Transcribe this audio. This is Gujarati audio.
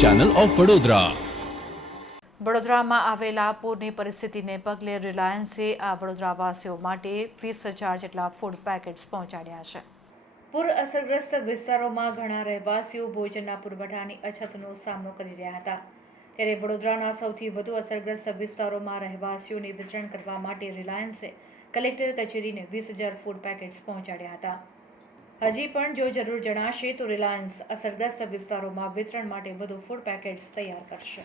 Channel of Vadodara. વડોદરામાં આવેલા પૂરની પરિસ્થિતિને પગલે રિલાયન્સે વડોદરાવાસીઓ માટે 20,000 જેટલા ફૂડ પેકેટ્સ પહોંચાડ્યા છે. પૂર અસરગ્રસ્ત વિસ્તારોમાં ઘણા રહેવાસીઓ ભોજનના પુરવઠાની અછતનો સામનો કરી રહ્યા હતા. ત્યારે વડોદરાના સૌથી વધુ અસરગ્રસ્ત વિસ્તારોમાં રહેવાસીઓને વિતરણ કરવા માટે રિલાયન્સે કલેક્ટર કચેરીને 20,000 ફૂડ પેકેટ્સ પહોંચાડ્યા હતા. હજી પણ જો જરૂર જણાશે તો રિલાયન્સ અસરગ્રસ્ત વિસ્તારોમાં વિતરણ માટે વધુ ફૂડ પેકેટ્સ તૈયાર કરશે.